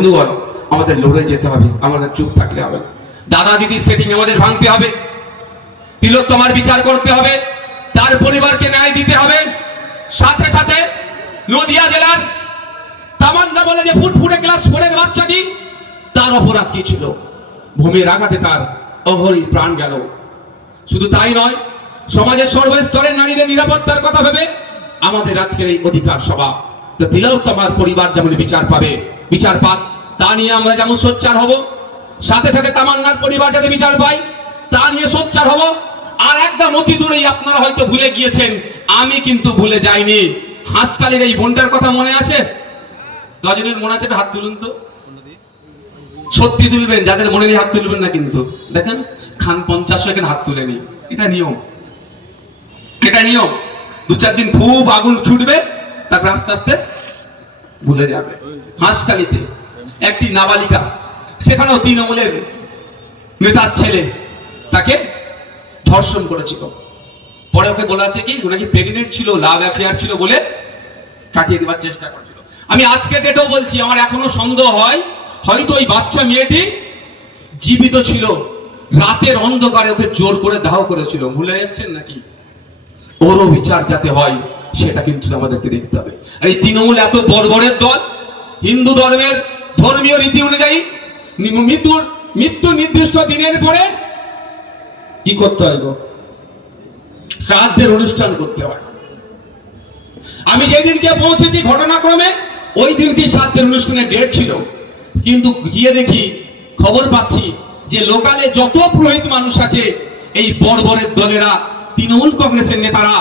বন্ধুগণ, আমাদের লড়ে যেতে হবে, আমাদের চুপ থাকলে হবে। দাদা দিদির সেটিং আমাদের ভাঙতে হবে। তিলোত্তমার বিচার করতে হবে। তার পরিবারকে ন্যায় দিতে হবে। সাথে সাথে নদিয়া জেলার তামান্না বলে যে ফুটফুটে ক্লাস ফোরের বাচ্চাটি, তার অপরাধ কি ছিল? ভূমির আঘাতে তার অহরি প্রাণ গেল। শুধু তাই নয়, সমাজের সর্বস্তরের নারীদের নিরাপত্তার কথা ভেবে আমাদের আজকের এই অধিকার সভা তো তিলোত্তমার পরিবার যেমন বিচার পাবে, বিচার পাক। তা নিয়ে আমরা যেমন সোচ্চার হব, সাথে সাথে তামান্নার পরিবার যাতে বিচার পায়, তা নিয়ে সোচ্চার হব। আর একদম অতি দূরেই আপনারা হয়তো ভুলে গিয়েছেন, আমি কিন্তু ভুলে যাইনি। হাঁসকালির এই বোনটার কথা মনে আছে? কজনের মনে আছে? হাত তুলুন তো। সত্যি তুলবেন, যাদের মনে নেই হাত তুলবেন না কিন্তু। দেখেন, খান পঞ্চাশ এখানে হাত তুলেনি। এটা নিয়ম। এটা নিয়ম। দু চার দিন খুব আগুন ছুটবে, তারপর আস্তে আস্তে ভুলে যাবে। হাঁসখালিতে একটি নাবালিকা, সেখানেও তৃণমূলের নেতার ছেলে তাকে ধর্ষণ করেছিল। পরে ওকে বলা কি ও নাকি প্রেগনেন্ট ছিল লাভ অ্যাফেয়ার ছিল বলে কাটিয়ে দেওয়ার চেষ্টা করছিল। আমি আজকে ডেটেও বলছি, আমার এখনও সন্দেহ হয়, হয়তো ওই বাচ্চা মেয়েটি জীবিত ছিল। রাতের অন্ধকারে ওকে জোর করে দাহ করেছিল। ভুলে যাচ্ছেন নাকি? ওরও বিচার যাতে হয় সেটা কিন্তু আমাদেরকে দেখতে হবে। এই তৃণমূল এত বর্বরের দল, হিন্দু ধর্মের, ধর্মীয় রীতি অনুযায়ী মৃত্যুর, মৃত্যু নির্দিষ্ট দিনের পরে কি করতে হয় গো? শ্রাদ্ধের অনুষ্ঠান করতে হয়। আমি যেদিনকে পৌঁছেছি ঘটনাক্রমে, ওই দিনকে শ্রাদ্ধের অনুষ্ঠানের ডেট ছিল। কিন্তু গিয়ে দেখি, খবর পাচ্ছি যে লোকালে যত পুরোহিত মানুষ আছে, এই বর্বরের দলেরা, তৃণমূল কংগ্রেসের নেতারা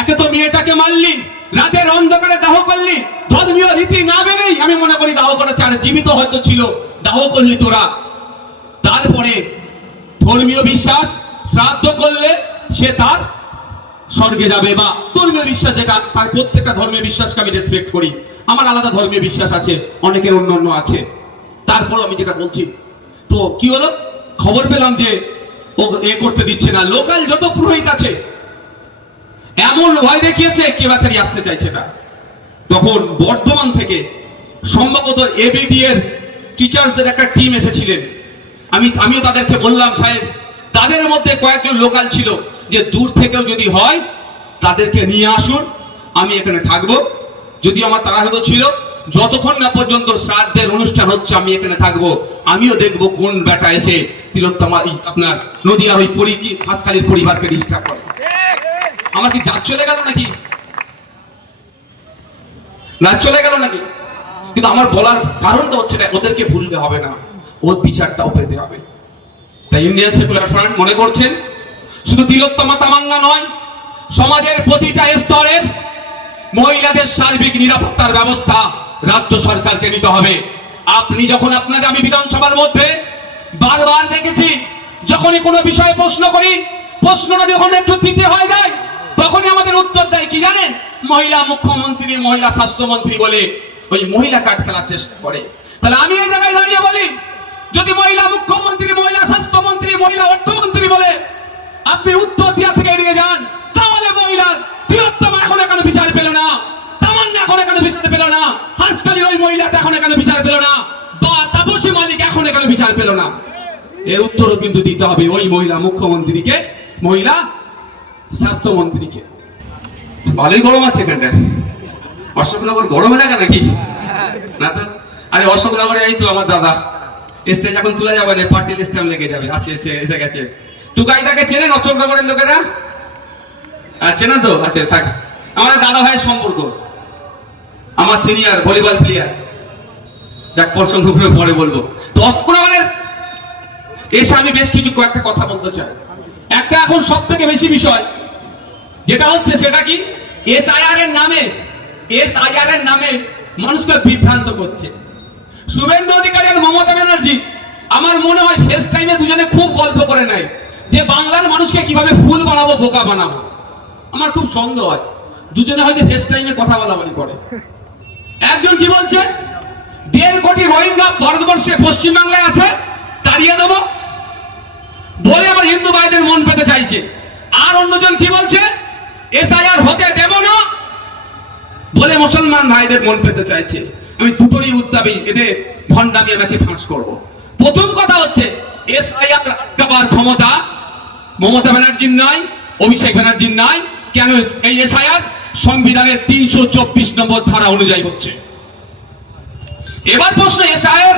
একে তো মেয়েটাকে মারলি, রাতের অন্ধকারে দাহ করলি, ধর্মীয় রীতি না মেনেই আমি মনে করি দাহ করা চার জীবিত হয়তো ছিল, দাহ করলি তোরা। তারপরে ধর্মীয় বিশ্বাস শ্রাদ্ধ করলে সে তার স্বর্গে যাবে বা ধর্মীয় বিশ্বাস যেটা, তার প্রত্যেকটা ধর্মীয় বিশ্বাসকে আমি রেসপেক্ট করি। আমার আলাদা ধর্মীয় বিশ্বাস আছে, অনেকের অন্য অন্য আছে। তারপর আমি যেটা বলছি, তো কি হলো? খবর পেলাম যে ও এ করতে দিচ্ছে না। লোকাল যত পুরোহিত আছে এমন ভয় দেখিয়েছে কে বাচারি আসতে চাইছে না। তখন বর্ধমান থেকে সম্ভবত এবিডি এর টিচার্সদের একটা টিম এসেছিলেন। আমি, আমিও তাদেরকে বললাম, সাহেব, তাদের মধ্যে কয়েকজন লোকাল ছিল যে দূর থেকেও যদি হয়, তাদেরকে নিয়ে আসুন, আমি এখানে থাকব। যদি আমার তাড়াহুড়ো ছিল, যতক্ষণ না পর্যন্ত শ্রাদ্ধের অনুষ্ঠান হচ্ছে, আমি এখানে থাকব। আমিও দেখব কোন বেটা এসে তিলোত্তমা আপনার নদিয়ার ওই পরি হাসখালির পরিবারকে ডিস্টার্ব করে। আমার কি জাত চলে গেল নাকি? রাত চলে গেল নাকি? কিন্তু আমার বলার কারণটা হচ্ছে না, ওদেরকে ভুলতে হবে না। ওর বিচারটাও পেতে হবে। তাই ইন্ডিয়ান সেকুলার ফ্রন্ট মনে করছেন, শুধু তিলোত্তমা তামান্না নয়, সমাজের প্রতিটা স্তরের মহিলাদের সার্বিক নিরাপত্তার ব্যবস্থা রাজ্য সরকারকে নিতে হবে। আপনি যখন আপনাদের, আমি বিধানসভার মধ্যে বারবার দেখেছি, যখনই কোনো বিষয়ে প্রশ্ন করি, প্রশ্নটা যখন একটু দিতে হয়ে যায় তখনই আমাদের উত্তর দেয় কি জানেন? মহিলা মুখ্যমন্ত্রী, মহিলা স্বাস্থ্যমন্ত্রী বলে ওই মহিলা কার্ড খেলার চেষ্টা করে। তাহলে আমি এই জায়গায় দাঁড়িয়ে বলি, যদি মহিলা মুখ্যমন্ত্রী, মহিলা স্বাস্থ্যমন্ত্রী, মহিলা অর্থমন্ত্রী বলে আপনি উত্তর দিয়া থেকে এড়িয়ে যান, তাহলে মহিলা তিলোত্তমা এখন এখানে বিচার পেল না। তামান্না এখন এখানে বিচার পেল না। হাসকালির ওই মহিলাটা এখন এখানে বিচার পেল না। বা তাপসী মালিক এখন এখানে বিচার পেল না। এর উত্তরও কিন্তু দিতে হবে ওই মহিলা মুখ্যমন্ত্রীকে। মহিলা স্বাস্থ্যমন্ত্রীকে। ভালোই গরম আছে এখানটায়। অশোকনগর গরমে লাগা নাকি? না তো আরে অশোকনগরে এই তো আমার দাদা। স্টেজ এখন তুলে যাবে না পার্টির স্ট্যাম্প লেগে যাবে। আছে, এসে এসে গেছে। টুকাই তাকে চেনেন অশোকনগরের লোকেরা? চেনেন তো? আচ্ছা থাক। আমাদের দাদা ভাইয়ের সম্পর্ক। আমার সিনিয়র ভলিবল প্লেয়ার যাক, প্রসঙ্গ করে পরে বলব। তো অশোকনগরের এসে আমি বেশ কিছু কয়েকটা কথা বলতে চাই। একটা এখন সব থেকে বেশি বিষয় যেটা হচ্ছে সেটা কি? এসআইআর এর নামে এসআইআর এর নামে মানুষকে বিভ্রান্ত করছে। শুভেন্দু অধিকারী আর মমতা ব্যানার্জি, আমার মনে হয় ফেস টাইমে দুজনে খুব গল্প করে নেয় যে বাংলার মানুষকে কীভাবে ফুল বানাবো, বোকা বানাবো। আমার খুব সন্দেহ হয়। দুজনে হয়তো ফেস টাইমে কথা বলাবলি করে। একজন কি বলছে? দেড় কোটি রোহিঙ্গা ভারতবর্ষে পশ্চিমবাংলায় আছে, তাড়িয়ে দেবো। বলে আমার হিন্দু ভাইদের মন পেতে চাইছে। আর অন্যজন কি বলছে? এসআইআর হতে দেব না বলে মুসলমান ভাইদের মন পেতে চাইছে। আমি দুটোরই উত্তাপে এদের ভণ্ডামি ম্যাচে ফাঁস করব। প্রথম কথা হচ্ছে, এসআইআর আটকাবার ক্ষমতা মমতা ব্যানার্জির নাই, অভিষেক ব্যানার্জির নাই। কেন এই এসআইআর? সংবিধানের তিনশো চব্বিশ নম্বর ধারা অনুযায়ী হচ্ছে। এবার প্রশ্ন, এসআইআর,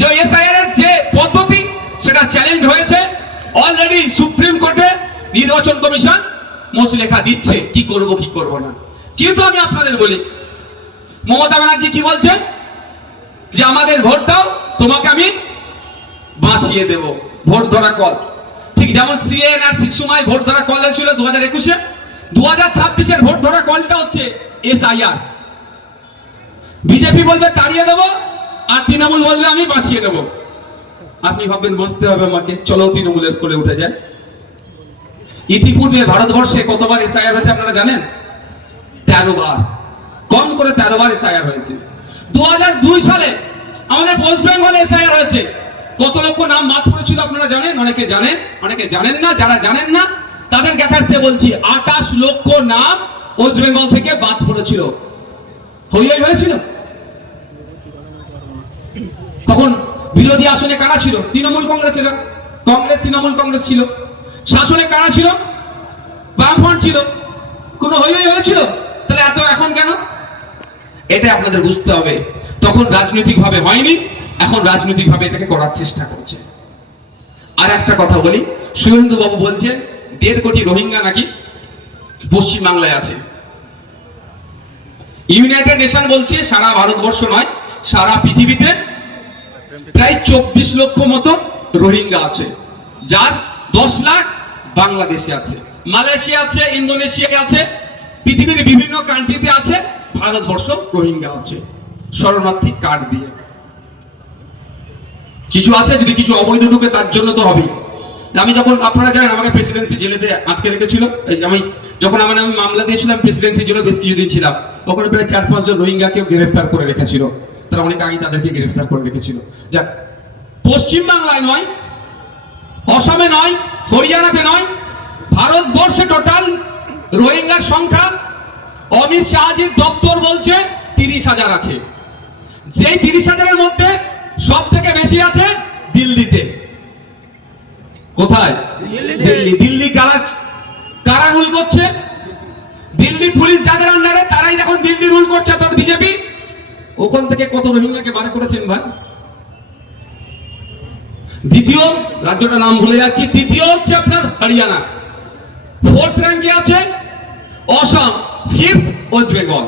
যে এসআইআর এর যে পদ্ধতি, সেটা চ্যালেঞ্জ হয়েছে। অলরেডি সুপ্রিম কোর্টে নির্বাচন কমিশন মোচলেখা দিচ্ছে, কি করব কি করব না। কিন্তু আমি আপনাদের বলি, মমতা ব্যানার্জি কি বলছেন? যে আমাদের ভোট দাও তোমাকে আমি বাঁচিয়ে দেব, ভোট ধরা কল। ঠিক যেমন সিএনআরসির সময় ভোট ধরা কল হয়েছিল দু হাজার একুশে দু হাজার ছাব্বিশের ভোট ধরা কলটা হচ্ছে এসআইআর বিজেপি বলবে তাড়িয়ে দেবো, আর তৃণমূল বলবে আমি বাঁচিয়ে দেবো। আপনি ভাববেন, বসতে হবে আমাকে, চলো তৃণমূলের কোলে উঠে যায় ইতিপূর্বে ভারতবর্ষে কতবার এসআইআর হয়েছে আপনারা জানেন? তেরো বার। কম করে তেরো বার এসআইআর হয়েছে। দু সালে আমাদের ওয়েস্ট বেঙ্গলে এসআইআর হয়েছে। কত লক্ষ নাম মাত পড়েছিল আপনারা জানেন? অনেকে জানেন অনেকে জানেন না, যারা জানেন না, তাদের জ্ঞাতার্থে বলছি আঠাশ লক্ষ নাম ওয়েস্ট বেঙ্গল থেকে বাদ পড়েছিল। হই হই হয়েছিল? তখন বিরোধী আসনে কারা ছিল? তৃণমূল কংগ্রেসের। কংগ্রেস, তৃণমূল কংগ্রেস ছিল। শাসনে কারা ছিল? বামফ্রন্ট ছিল। কোনো হই হই হয়েছিল? তাহলে এত এখন কেন? এটা আপনাদের বুঝতে হবে। তখন রাজনৈতিক ভাবে হয়নি, এখন রাজনৈতিক ভাবে এটাকে করার চেষ্টা করছে। আর একটা কথা বলি শুভেন্দু বাবু বলছেন, দেড় কোটি রোহিঙ্গা নাকি পশ্চিম বাংলায় আছে। ইউনাইটেড নেশন বলছে, সারা ভারতবর্ষ নয়, সারা পৃথিবীতে প্রায় চব্বিশ লক্ষ মতো রোহিঙ্গা আছে। যার দশ লাখ বাংলাদেশে আছে, মালয়েশিয়া আছে ইন্দোনেশিয়া আছে, পৃথিবীর বিভিন্ন কান্ট্রিতে আছে, ভারতবর্ষ রোহিঙ্গা আছে। শরণার্থী কার্ড দিয়ে। কিছু আছে, যদি কিছু অবৈধ ঢুকে, তার জন্য তো হবেই। আমি যখন, আপনারা জানেন, আমাকে প্রেসিডেন্সি জেলেতে আটকে রেখেছিল। আমি, যখন আমার আমি মামলা দিয়েছিলাম প্রেসিডেন্সি জেলে, বেশ কিছুদিন ছিলাম। ওখানে প্রায় চার পাঁচজন রোহিঙ্গাকেও গ্রেফতার করে রেখেছিল। তারা অনেক আগে তাদেরকে গ্রেফতার করে রেখেছিল। যাক পশ্চিম বাংলায় নয় অসমে নয় হরিয়ানাতে নয় ভারতবর্ষে টোটাল রোহিঙ্গার সংখ্যা অমিত শাহজির দপ্তর বলছে তিরিশ হাজার আছে। যেই তিরিশ হাজারের মধ্যে সব থেকে বেশি আছে দিল্লিতে। কোথায়? দিল্লি। দিল্লি কারা কারা রুল করছে? দিল্লি পুলিশ যাদের আন্ডারে তারাই যখন দিল্লি রুল করছে তখন বিজেপি। ওখান থেকে কত রোহিঙ্গাকে বার করেছেন ভাই দ্বিতীয় রাজ্যটা নাম ভুলে যাচ্ছি, তৃতীয় হচ্ছে আপনার হরিয়ানা। ফোর্থ র্যাঙ্কে আছে অসম ফিফথ ওয়েস্ট বেঙ্গল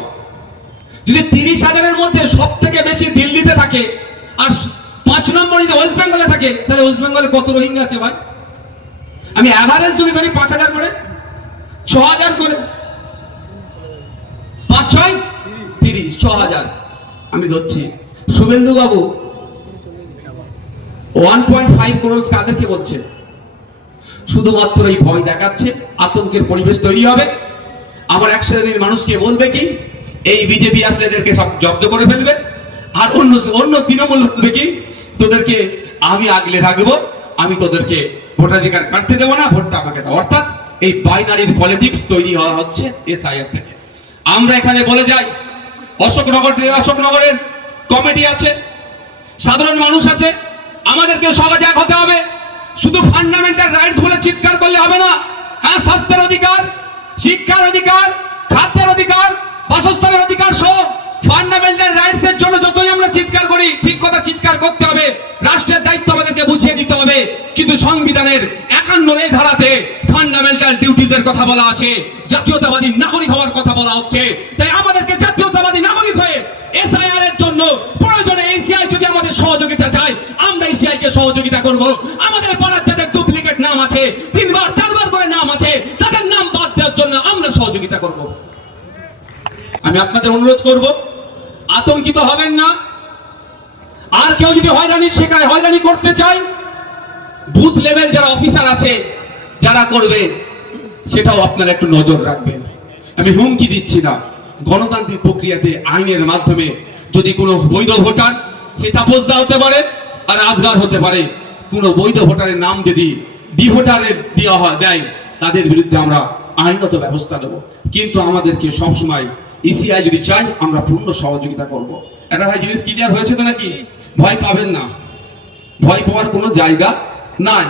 যদি তিরিশ হাজারের মধ্যে সব থেকে বেশি দিল্লিতে থাকে আর পাঁচ নম্বর যদি ওয়েস্ট বেঙ্গলে থাকে, তাহলে ওয়েস্ট বেঙ্গলে কত রোহিঙ্গা আছে ভাই? আমি অ্যাভারেজ যদি ধরি পাঁচ হাজার করে, ছ হাজার করে, পাঁচ, ছয়? তিরিশ, ছ হাজার। আমি ধরছি। শুভেন্দু বাবু ওয়ান পয়েন্ট ফাইভ করোড় কাদেরকে বলছে? শুধুমাত্র এই ভয় দেখাচ্ছে, আতঙ্কের পরিবেশ তৈরি হবে। আমার এক শ্রেণির মানুষকে বলবে কি, এই বিজেপি আসলে এদেরকে সব জব্দ করে ফেলবে। আর অন্য অন্য তৃণমূল বলবে কি, তোদেরকে আমি আগলে রাখব, আমি তোদেরকে ভোটাধিকার কাটতে দেবো না, ভোটটা আমাকে দাও। অর্থাৎ এই বাইনারির পলিটিক্স তৈরি হওয়া হচ্ছে এসআইআর থেকে। আমরা এখানে বলে যাই, অশোকনগর, অশোকনগরের কমিটি আছে, সাধারণ মানুষ আছে আমাদেরকে সজাগ হতে হবে। শুধু ফান্ডামেন্টাল রাইটস বলে চিৎকার করলে হবে না। হ্যাঁ স্বাস্থ্যের অধিকার, শিক্ষার অধিকার, খাদ্যের অধিকার, বাসস্থানের অধিকার সহ ফান্ডামেন্টাল রাইটস এর জন্য যতই আমরা চিৎকার করি, ঠিক কথা চিৎকার করতে হবে। রাষ্ট্রের দায়িত্ব আমাদেরকে বুঝিয়ে দিতে হবে। কিন্তু সংবিধানের একান্ন এই ধারাতে ফান্ডামেন্টাল ডিউটিজ এর কথা বলা আছে। জাতীয়তাবাদী নাগরিক হওয়ার কথা বলা হচ্ছে। তাই আমাদেরকে জাতীয়তাবাদী নাগরিক হয়ে এসআইআর এর জন্য প্রয়োজনে এসিআই যদি আমাদের সহযোগিতা চায় সহযোগিতা করব। আমাদের পাড়ার যাদের ডুপ্লিকেট নাম আছে, তিনবার, চারবার করে নাম আছে, তাদের নাম বাদ দেওয়ার জন্য আমরা সহযোগিতা করব। আমি আপনাদের অনুরোধ করব, আতঙ্কিত হবেন না। আর কেউ যদি হয়রানি শেখায়, হয়রানি করতে চায়, বুথ লেভেল যারা অফিসার আছে, যারা করবে, সেটাও আপনারা একটু নজর রাখবেন। আমি হুমকি দিচ্ছি না। গণতান্ত্রিক প্রক্রিয়াতে আইনের মাধ্যমে যদি কোনো বৈধ ভোটার, সে তাপসদা হতে পারে। আর আজগার হতে পারে। কোনো বৈধ ভোটারের নাম যদি ডি ভোটারের দেওয়া হয়, দেয়, তাদের বিরুদ্ধে আমরা আইনগত ব্যবস্থা নেব। কিন্তু আমাদেরকে সবসময় ইসিআই যদি চাই আমরা পূর্ণ সহযোগিতা করব। এটা ভাই জিনিস ক্লিয়ার হয়েছে তো নাকি? ভয় পাবেন না। ভয় পাওয়ার কোনো জায়গা নাই।